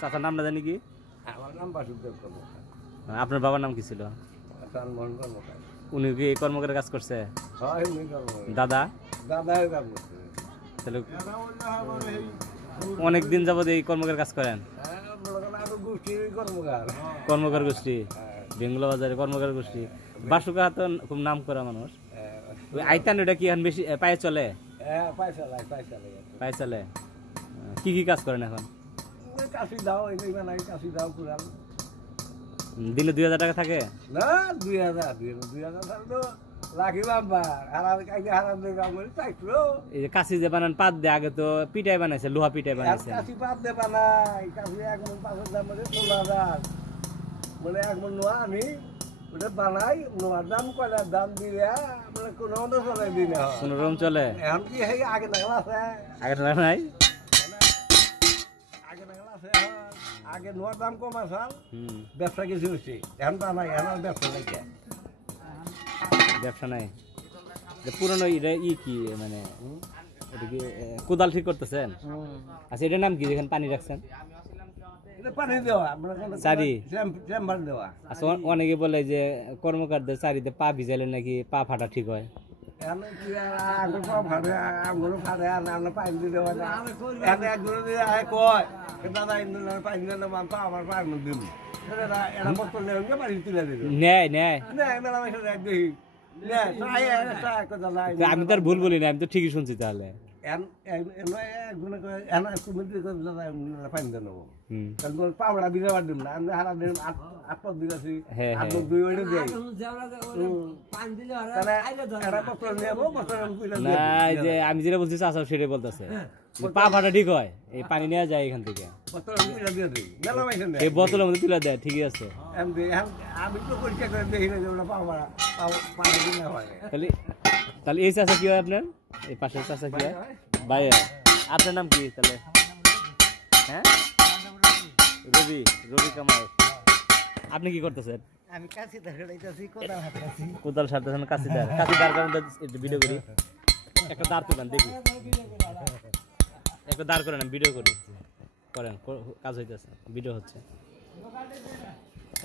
চাচার নামটা জানি কি? আমার নাম বাসুদেব কর্মকার। আপনার বাবার নাম কি ছিল? চন্দ্রমোহন কর্মকার। উনি কি এই কর্মকারের কাজ করছে? হয় উনি কর্মকার। দাদা? দাদাই কাজ করছে। তাহলে অনেক দিন যাবত এই কর্মকার কাজ করেন? আরো গোষ্ঠীর কর্মকার। কর্মকার গোষ্ঠী, বেঙ্গলা বাজারে কর্মকার গোষ্ঠী। বাসুকা তো খুব নাম করা মানুষ। ওই আইতান ওটা কি এখন বেশি পায়ে চলে? পায়ে চলে। কি কি কাজ করেন এখন? কাশি দাও, এই বানাই কাশি দাও কুড়াল। দিনে 2000 টাকা থাকে? না 2000 তো লাখি বাম্বা হারার কাকে হারার দিয়ে কাম করে চাইছিল। এই যে কাশি যে বানান পাত দিয়ে, আগে তো পিটাই বানাইছে, লোহা পিটাই বানাইছে। কাশি পাত দিয়ে বানাই, কাশি 1 মণ 5 দাম মানে 16000, মানে 1 মণ নোয়া আনি ওটা বানাই। নোয়ার দাম কয়লার দাম দিয়ে মানে কোনো মতো চলে দিনে কোনো রকম চলে। এখন কি এই আগে নাগলা আছে, আগে টাকা নাই, আগে নাগলা আছে। আগে নোয়ার দাম কম আছে, ব্যবসা কিছু হচ্ছে। এখন তা নাই, এখন ব্যবসা নাই। ব্যবসা নাই। পুরনো কি মানে এটা কি কোদাল ঠিক করতেছেন? আচ্ছা, এটার নাম কি যেখানে পানি রাখছেন? পানি দেওয়া, চারি চেম্বার দেওয়া। আচ্ছা, অনেকে বলে যে কর্মকারদের চারিতে পা ভিজাইলে নাকি পা ফাটা ঠিক হয়। আঙুর পা ফাটে, আঙুর ফাটে, আমরা পানি দিতে পারি না। একজন কয় দাদা পানি দিলে পা আমার পায়ের মধ্যে দিন, এরা বোতল নেই পানি তুলে দিল। নেয় নেয় মেলা মাসে দেখি আমি তো আর ভুল বলি না, আমি তো ঠিকই শুনছি। তাহলে পাবড়া বিজা দিম না, আমি হারা দিন 8 দিন আছি, 8 2 ওইটা দেই না। যে আমি যেটা বলছি চাচা সেটাই বলতেছে, পা ফাটা ঠিক হয়, এই পানি নেওয়া যায় এখান থেকে, এই বোতলের মধ্যে তুলে দেয়। ঠিকই আছে। আমি তো পরীক্ষা করে দেখি না যে ওটা পাবড়া পানি দিলে হয়। তাহলে এই চাচা কি হয় আপনার? এই পাশের চাচা কি হয়? ভাই, আপনার নাম কি তাহলে? হ্যাঁ, রবি, রবি কামাল। আপনি কি করতেছেন? আমি কাশিদার হইতাছি, কোদাল হাঁটাছি। কোদাল সারতেছেন, কাশিদার। কাশিদার কারণ একটু ভিডিও করি, একটা দাঁড় তুলেন দেখি, একটা দাঁড় করেন, আমি ভিডিও করি। করেন, কাজ হইতেছে, ভিডিও হচ্ছে।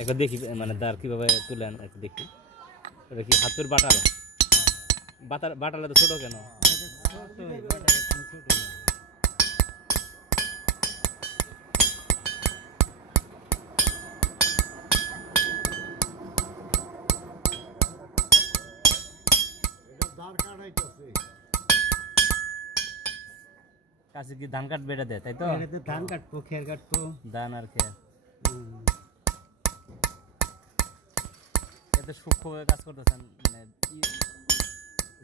একটা দেখি মানে দাঁড় কিভাবে তুলেন, একটা দেখি। এটা কি হাতের বাটার? বাটালে তো ছোট কেন? কাছে কি ধান কাটবে এটা দেয়, তাই তো? ধান কাটবো, খের কাটবো, ধান আর খের। এতে সূক্ষ্মভাবে কাজ করতেছেন, মানে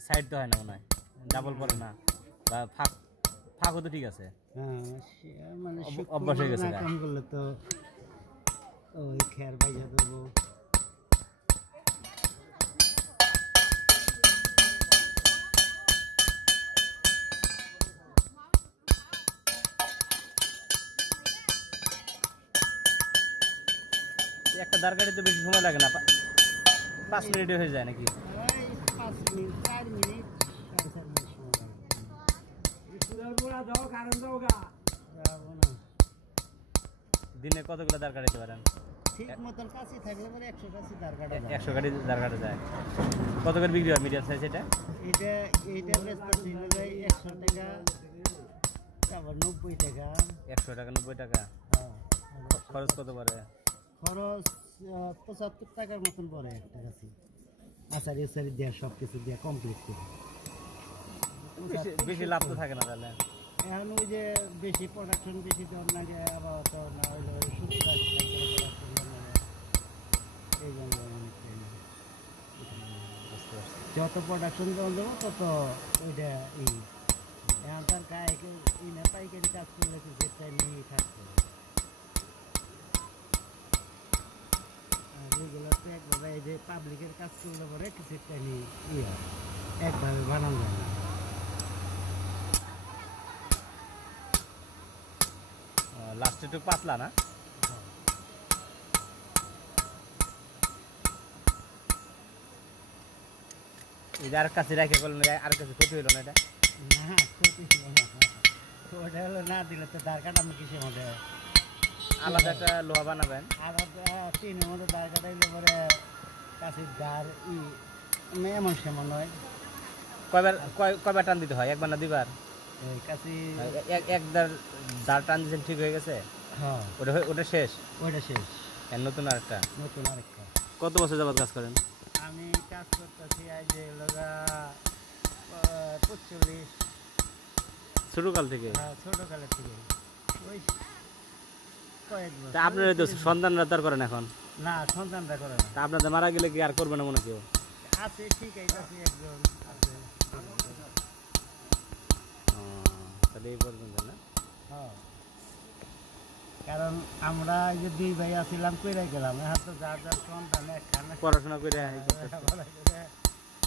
সাইড তো হয় না মনে হয়, ডাবল পরে না, বা ফাঁকও তো ঠিক আছে, মানে অভ্যাস হয়ে গেছে। কাম করলে তো ওই খের বাইজা দেবো। একটা দাঁড় কাটতে বেশি সময় লাগে না, 5 মিনিটে হয়ে যায় নাকি? 5 মিনিট, 4 মিনিট, 4.5 মিনিট সময় লাগে। দিনে কতগুলো দাঁড় কাটাতে পারেন? ঠিক মতন কাছে থাকলে পরে 100 কাছে দাঁড় কাটা যায়। 100 গাড়ি দাঁড় কাটা যায়। কত করে বিক্রি হয় মিডিয়াম সাইজ এটা? এইটা বেচতেছি 100 টাকা, আবার 90 টাকা। 100 টাকা, 90 টাকা। খরচ কত পড়ে? খরচ 75 টাকার মতন পড়ে একটা কাছে। আচারি আচারি দেওয়া, সব কিছু দেওয়া কমপ্লিট করে। বেশি লাভ তো থাকে না তাহলে? এখন ওই যে বেশি প্রোডাকশন বেশি দেওয়ার লাগে, আবার তো না হইলে 70 এই জন্য যত প্রোডাকশন দেবো তত ওইটা এখন তার গায়ে কেউ পাইকারি কাজ করলে সেটা নিয়েই থাকতো। যেগুলোতে একভাবে এই যে পাবলিকের কাজ করলে পরে সেটা নিয়ে একভাবে বানানো যায় না। লাস্টে একটু পাতলা না? এই যে আর কাছে রেখে করলেন, আর কাছে ক্ষতি হইল না? এটা না ক্ষতি হলো না, ওটা হলো না দিলে তো দাঁড় কাটানো কিসের মধ্যে। আলাদা একটা লোহা বানাবেন। আর তিনের মধ্যে দাঁড় কাটাইলে পরে কাছে দাঁড় এমন সেমন নয়। কয়বার টান দিতে হয়? একবার না দুইবার? এই কাছে একবার দাঁড় টান দিয়েছেন, ঠিক হয়ে গেছে? হ্যাঁ ওটা শেষ? ওইটা শেষ। নতুন আরেকটা? নতুন আরেকটা। কত বছর যাবত কাজ করেন? আমি কাজ করতেছি আজ লগা 45। ছোটকাল থেকে? হ্যাঁ ছোটকালের থেকে। ওই কয়েক বছর। আপনার তো সন্তানরা তার করেন এখন? না সন্তানরা করে না। আপনাদের মারা গেলে কি আর করবে না মনে কেউ? আছে ঠিক আছে, একজন আছে। তাহলে এই পর্যন্ত না? হ্যাঁ কারণ আমরা যে 2 ভাই আছিলাম কইরা গেলাম, এখন তো যার যার সন্তান একখানে পড়াশোনা করে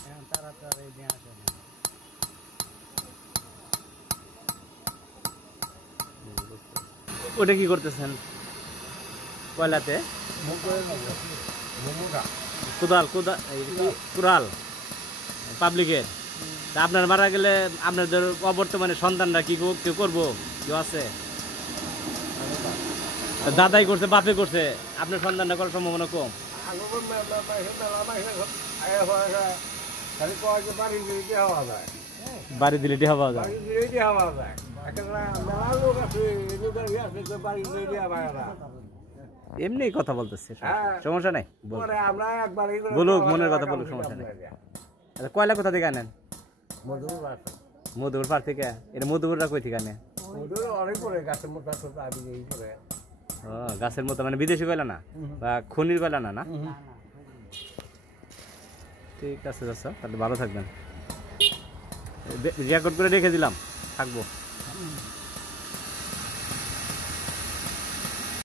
এখন তারা তো আর এই দিয়ে আসে না। ওটা কি করতেছেন কয়লাতে? কুড়াল পাবলিকের। আপনার মারা গেলে আপনাদের অবর্তমানে সন্তানরা কি কেউ করবো? কেউ আছে? দাদাই করছে, বাপে করছে, আপনার সন্তানরা করার সম্ভাবনা কম। বাড়ি দিলে টিহা পাওয়া যায়? এমনি কথা বলতেছে, সমস্যা নাই, বলুক মনের কথা বলুক, সমস্যা নেই। আচ্ছা কয়লা কোথা থেকে আনেন? মধুপুর পার থেকে? এটা মধুপুরটা কই থেকে আনে? গাছের মতো মানে বিদেশি কয়লা না বা খনির কয়লা না? না ঠিক আছে চাচা, তাহলে ভালো থাকবেন। রেকর্ড করে রেখে দিলাম, থাকবো।